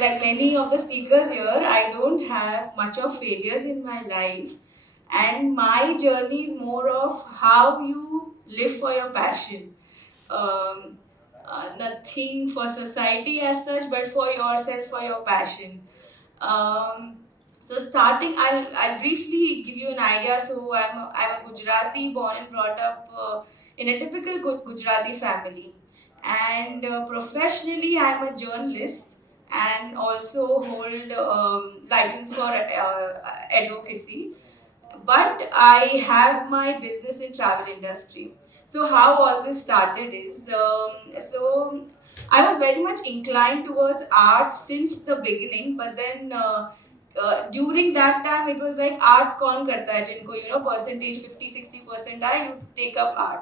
like many of the speakers here, I don't have much of failures in my life. And my journey is more of how you live for your passion. Um, Nothing for society as such, but for yourself, for your passion. Um, so starting, I'll briefly give you an idea. So I'm a Gujarati, born and brought up in a typical Gujarati family, and professionally I'm a journalist and also hold license for advocacy. But I have my business in travel industry. So how all this started is so I was very much inclined towards arts since the beginning, but then during that time it was like arts kaun karta hai jinko percentage 50-60% I you take up art.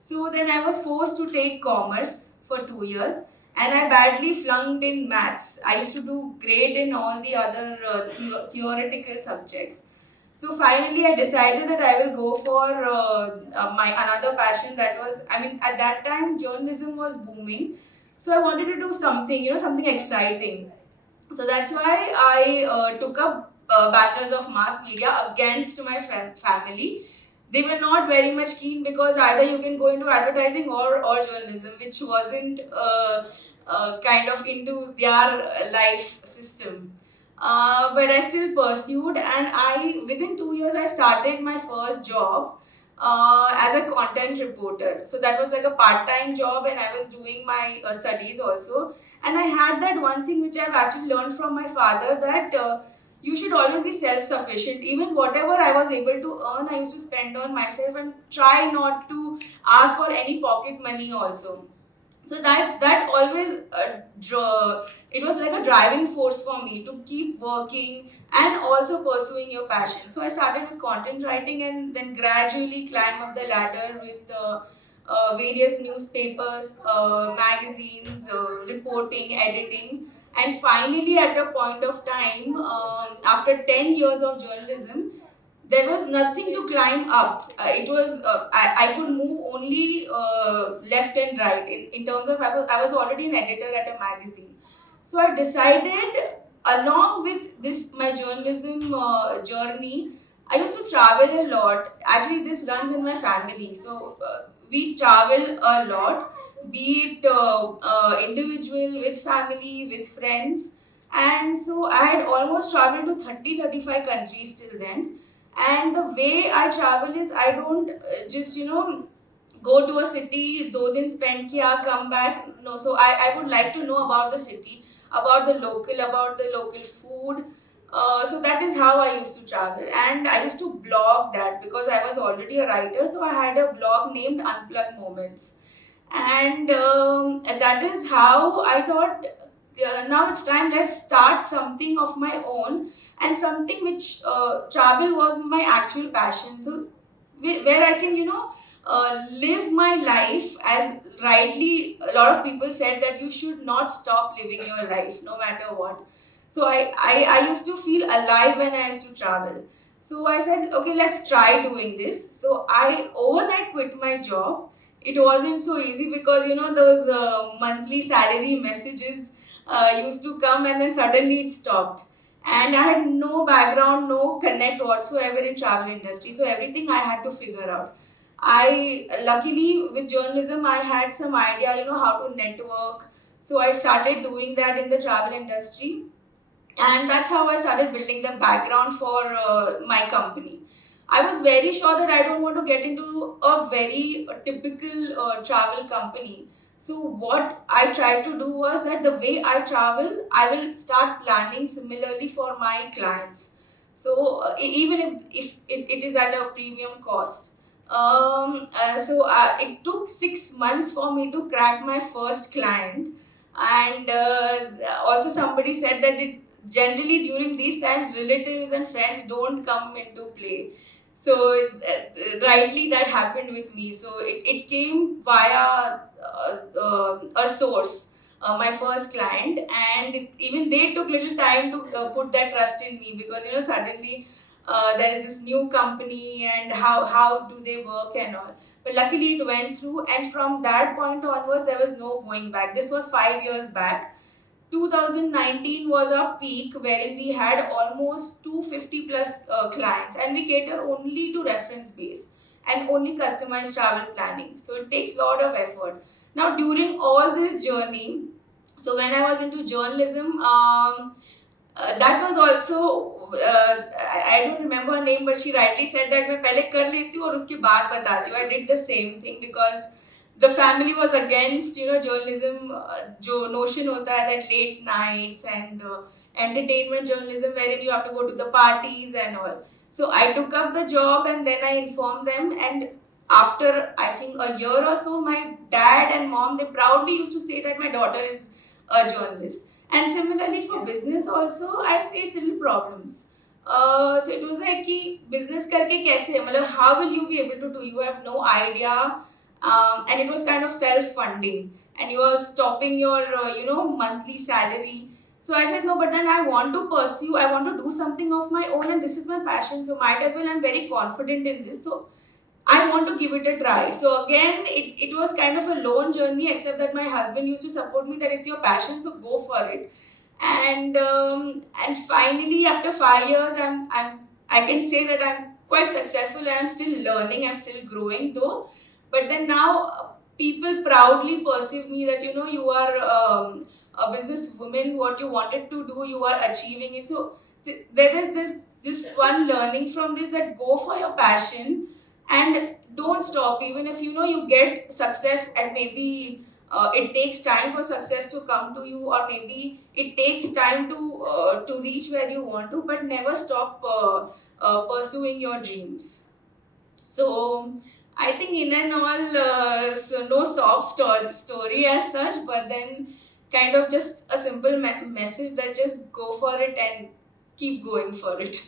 So then I was forced to take commerce for 2 years, and I badly flunked in maths. I used to do great in all the other theoretical subjects. So finally, I decided that I will go for my another passion. That was, I mean, at that time journalism was booming, so I wanted to do something, something exciting. So that's why I took up bachelor's of mass media against my family. They were not very much keen because either you can go into advertising or journalism, which wasn't kind of into their life system. But I still pursued, and I within 2 years I started my first job as a content reporter. So that was like a part-time job, and I was doing my studies also. And I had that one thing which I've actually learned from my father, that you should always be self-sufficient. Even whatever I was able to earn, I used to spend on myself and try not to ask for any pocket money also. So that always it was like a driving force for me to keep working and also pursuing your passion. So I started with content writing and then gradually climb up the ladder with various newspapers, magazines, reporting, editing, and finally at a point of time, after 10 years of journalism, there was nothing to climb up. It was I could move only left and right in terms of I was already an editor at a magazine. So I decided, along with this my journalism journey, I used to travel a lot. Actually, this runs in my family. So we travel a lot, be it individual, with family, with friends. And so I had almost traveled to 30-35 countries till then. And the way I travel is I don't just go to a city, do din spend kiya, come back. No, so I would like to know about the city, about the local food. So that is how I used to travel, and I used to blog that because I was already a writer. So I had a blog named Unplugged Moments, and that is how I thought, now it's time, let's start something of my own, and something which travel was my actual passion. So where I can live my life as rightly a lot of people said that you should not stop living your life no matter what. So I used to feel alive when I used to travel. So I said, okay, let's try doing this. So I overnight quit my job. It wasn't so easy because those monthly salary messages used to come, and then suddenly it stopped. And I had no background, no connect whatsoever in travel industry. So everything I had to figure out. I luckily with journalism I had some idea, how to network. So I started doing that in the travel industry, and that's how I started building the background for my company. I was very sure that I don't want to get into a very typical travel company. So what I tried to do was that the way I travel, I will start planning similarly for my clients. So even if it is at a premium cost. It took 6 months for me to crack my first client, and also somebody said that it generally during these times relatives and friends don't come into play. So rightly that happened with me. So it came via a source, my first client, and even they took little time to put that trust in me, because suddenly there is this new company, and how do they work and all. But luckily it went through, and from that point onwards there was no going back. This was 5 years back. 2019 was our peak wherein we had almost 250 plus clients, and we cater only to reference base and only customized travel planning. So it takes a lot of effort. Now during all this journey, so when I was into journalism, that was also I don't remember her name, but she rightly said that मैं पहले कर लेती हूँ और उसके बाद बताती हूँ. I did the same thing because the family was against journalism. जो notion होता है that late nights and entertainment journalism wherein you have to go to the parties and all. So I took up the job and then I informed them, and after I think a year or so, my dad and mom, they proudly used to say that my daughter is a journalist. And similarly for business also, I faced little problems. So it was like कि business करके कैसे, मतलब how will you be able to do? You have no idea, and it was kind of self-funding, and you are stopping your monthly salary. So I said no, but then I want to pursue. I want to do something of my own, and this is my passion. So might as well. I'm very confident in this. So I want to give it a try. So again, it was kind of a lone journey, except that my husband used to support me that it's your passion, so go for it. And finally, after 5 years, I can say that I'm quite successful and I'm still learning, I'm still growing though. But then now people proudly perceive me that you are a businesswoman. What you wanted to do, you are achieving it. So there is this one learning from this, that go for your passion and don't stop. Even if you get success, and maybe it takes time for success to come to you, or maybe it takes time to reach where you want to, but never stop pursuing your dreams. So I think in and all, so no soft story as such, but then kind of just a simple message that just go for it and keep going for it.